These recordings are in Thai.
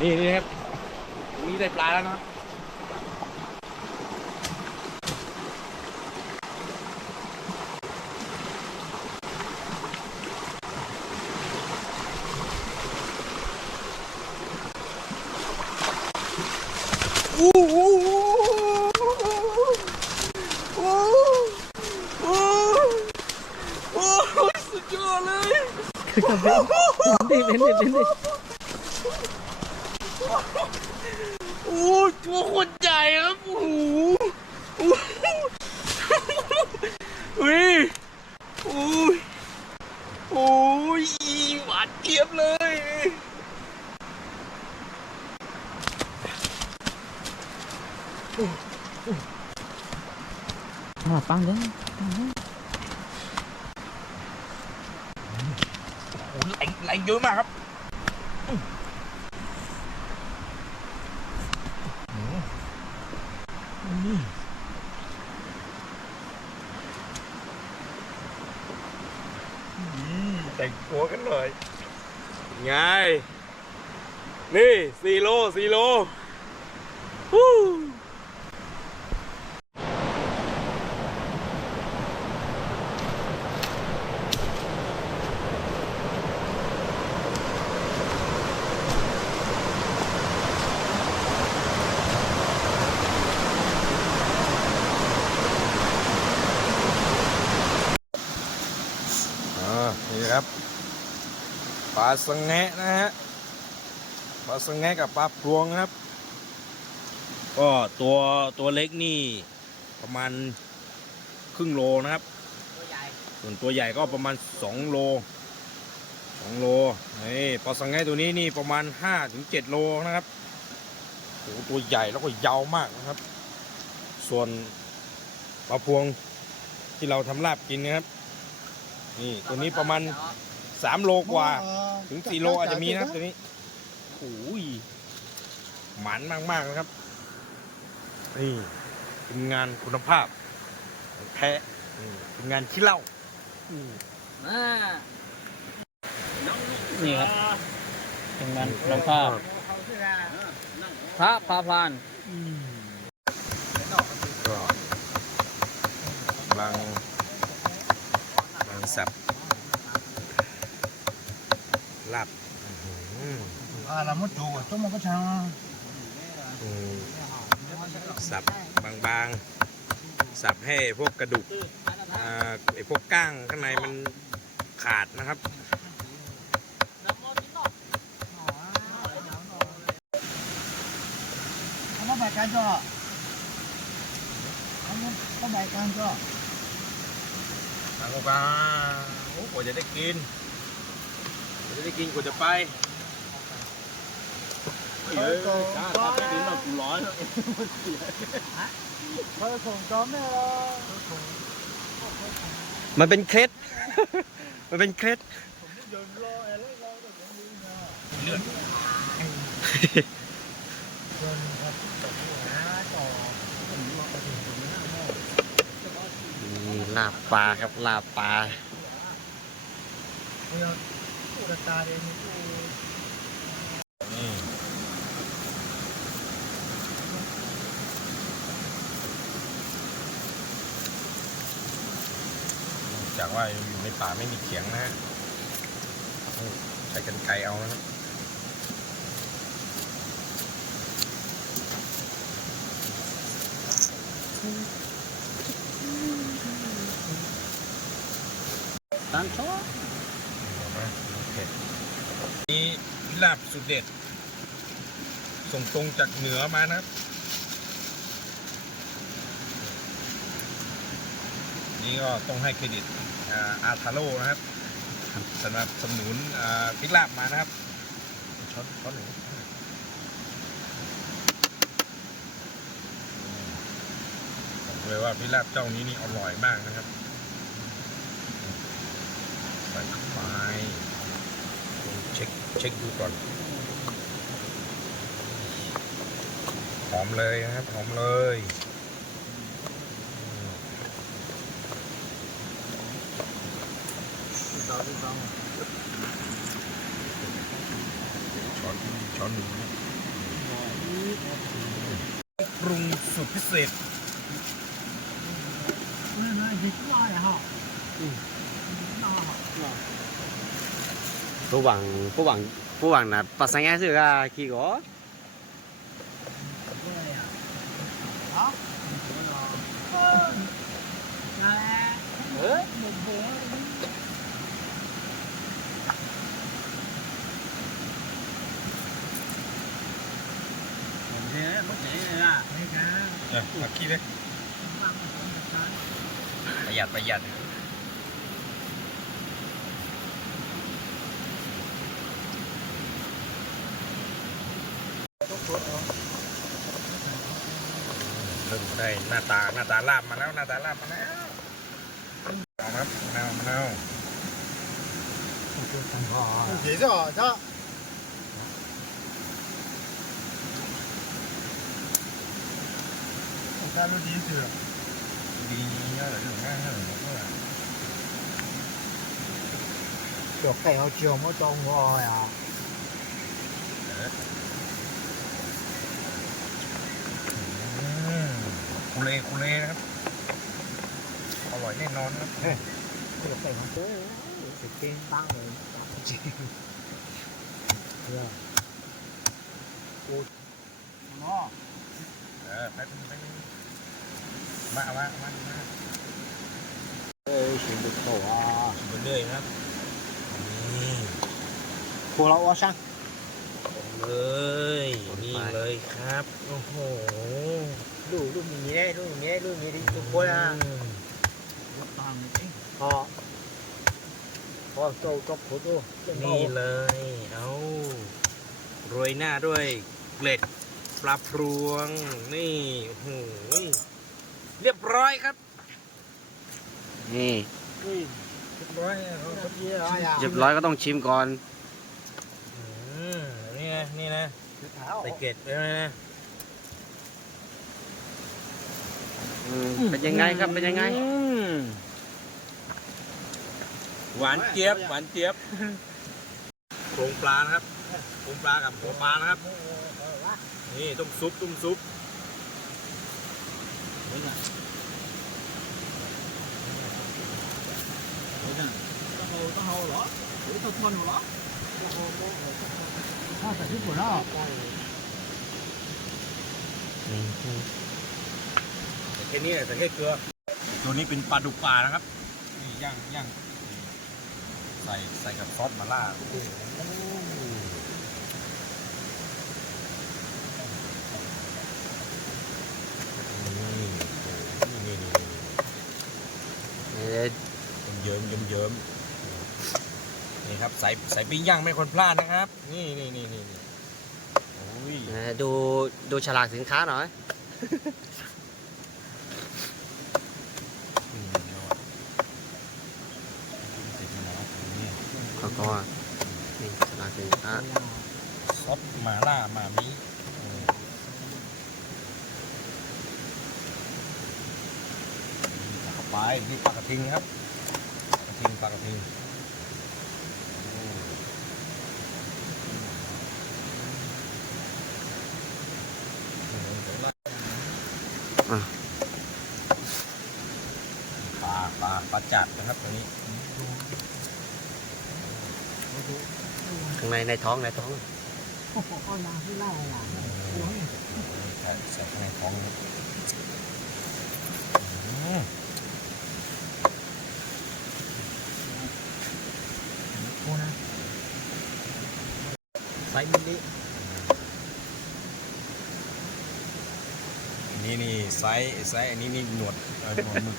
นี่นี่ครับนี่ได้ปลาแล้วนะครับอู้หูอู้หูโอ้โหสุดยอดเลยดิเป็นดิเป็นดิ อ้ยตัวคนใหญ่ครับโอ้โหโอ้โหอุ้ยโอ้ยโอ้ยหวานเจี๊ยบเลยอ่าปังเลยโอ้โหไหลไหลเยอะมากครับ แต่งตัวกันหน่อย ไง นี่สี่โลสี่โลฮู้ อ่านี่ครับปลาสังแงะนะฮะปลาสังแงะกับปลาพวงครับ ก็ตัวตัวเล็กนี่ประมาณครึ่งโลนะครับ ส่วนตัวใหญ่ก็ประมาณ 2 โล2โลนี่ปลาสังแงะตัวนี้นี่ประมาณ5ถึง7โลนะครับโอ้โหตัวใหญ่แล้วก็ยาวมากนะครับ ส่วนปลาพวงที่เราทำลาบกินนะครับ นี่ตัวนี้ประมาณ 3โลกว่า ถึง4โลอาจจะมีนะครับตัวนี้โอ้ยหมันมากๆนะครับ นี่เป็นงานคุณภาพของแท้นี่เป็นงานขี้เหล้าอ่านี่ครับเป็นงานคุณภาพพระพาพานก็กำลังกำลังสับ ลาบอื้อหือ Ah, la moto, toma cocha. อืมสับบางๆ สับให้พวกกระดูกอ่าไอพวกก้างข้างในมันขาดนะครับ Kamu baik aja. Kamu kamu baik aja. ทางกาโอ้กว่าจะได้กินกว่า จะได้กินกว่าจะไป Kau kong jam ya. มันเป็นเคล็ด มันเป็นเคล็ด Jangan lo, elok lo tu jangan ni. นี่ลาบปลาครับลาบปลา Punya kata dia ni tu. นี่นอกจากว่าอยู่ในป่าไม่มีเขียงนะฮะใช้กันไกเอานะครับตังชนี่ ลาบสุดเด็ด ส่งตรงจากเหนือมานะครับ นี่ก็ต้องให้เครดิตอาทาโร่นะครับสนับสนุนพริกลาบมานะครับช้อนช้อนหนึ่งบอกเลยว่าพริกลาบเจ้านี้นี่อร่อยมากนะครับใส่เข้าไป เช็คดูก่อน หอมเลยนะครับ หอมเลยช้อนช้อนหนึ่งปรุงสูตรพิเศษไม่ไม่ดีกว่าเหรอ ผู้หวังผู้หวังผู้หวังนะปัสสังเกตสึ เริ่มได้หน้าตาหน้าตาลาบมาแล้วหน้าตาลาบมาแล้วครับมะนาวมาแล้วเดี๋ยวจะถ้าถ้ารู้ดีสุดดีเยอะเลยง่ายเยะเลยก็ว่าจบแก่เอาเจียวมาจองวออะุเลคุเลนะครับ อร่อยแน่นอนครับเฮ้ยเดี๋ยวใส่มาเต้ยส่เก่งตั้งเลยจริงเพื่โอ้ยนอเออแป๊บนึงแป๊บนมามามามาเอ้ยชิมบุกเขาอะชิมไปเรื่อยครับนี่พวเราอะช่างเลยนี่เลยครับ โอ้โห ลูกลูกอย่างนี้ได้ลูกอย่างนี้ไลูกอย่างนี้ทุกคนนะตังพอพอโตก็โคตรนี่เลย เอารวยหน้าด้วยเกล็ดปลาพรวง นี่หูเรียบร้อยครับ นี่เรียบร้อยเรียบร้อยก็ต้องชิมก่อนนี่นะนี่นะใส่เกล็ดไปนะ เป็นยังไงครับเป็นยังไงหวานเจี๊ยบหวานเจี๊ยบโครงปลานะครับโครงปลากับหัวปลานะครับ นี่ต้มซุปต้มซุปข้าวใส่พริกหัวหน้า แค่นี้แต่แค่เกลือ ตัวนี้เป็นปลาดุกป่านะครับ นี่ย่างย่างใส่ใส่กับซอสมาล่านี่นี่นี่เอ่อเยิ้มเยิ้มเยิ้มนี่ครับใส่ใส่ปิ้งย่างไม่ควรพลาดนะครับ นี่นี่นี่นี่นี่โอ้ยเอ่อดูดูฉลากสินค้าหน่อย อืมเดี๋ยวอะใส่มะนาวนี่ แล้ว ก็นี่ฉลากสินค้าซอสหมาล่าหมามิอืมใส่เข้าไปนี่ปลากระทิงครับกระทิงปลากระทิงโอ้ปลาปลาปลาจัดนะครับตัวนี้ ข้างในในท้องในท้องโอ้โหเอาลาที่เล่าลาโอ้ยข้างในท้องนะไซส์มินินี่นี่ไซส์ไซส์อันนี้นี่หนวดหนวดมึก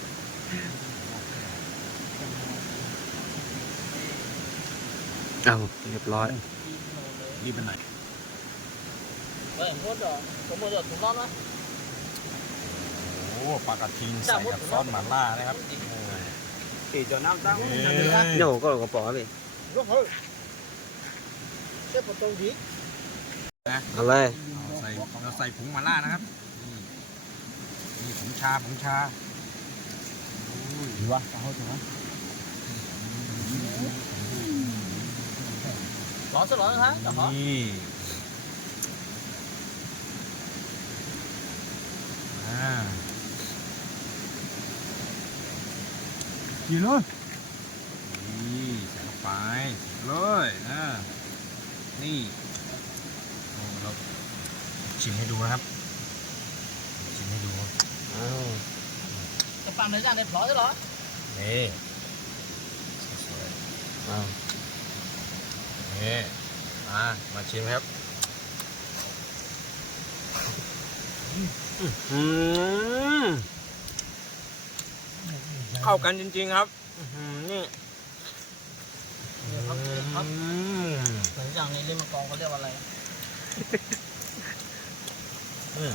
เอาเรียบร้อยรีบไปไหนเออหมดเหรอผมหมดเหรอถุงนอนไหมโอ้ปลากระทิงใส่กับซอสหม่าล่านะครับ để cho nam tăng เอ้ยโน่ก็กระป๋องพี่ lúc hơi xếp một tô gì เอาเลยเอาใส่เราใส่ผงหม่าล่านะครับนี่นี่ผงชาผงชาโอ้ย gì vậy tao thôi ร้อนสุดร้อนครับต่อนี่อ่าอยู่เลยนี่แสงไฟเลยนะนี่โอ้เราชิมให้ดูนะครับ ชิมให้ดูอ้าวจะปั่นได้ยังได้พอจะหรอเนี่สวยอ้าว นี่มามาชิมครับอืมเข้ากันจริงๆครับอื้อหือนี่เนี่ยครับเนี่ยครับอืมเหมือนอย่างนี้เล่นมังกรเขาเรียกว่าอะไรอะอืม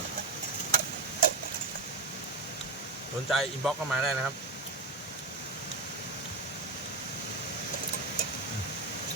สนใจอินบ็อกเข้ามาได้นะครับ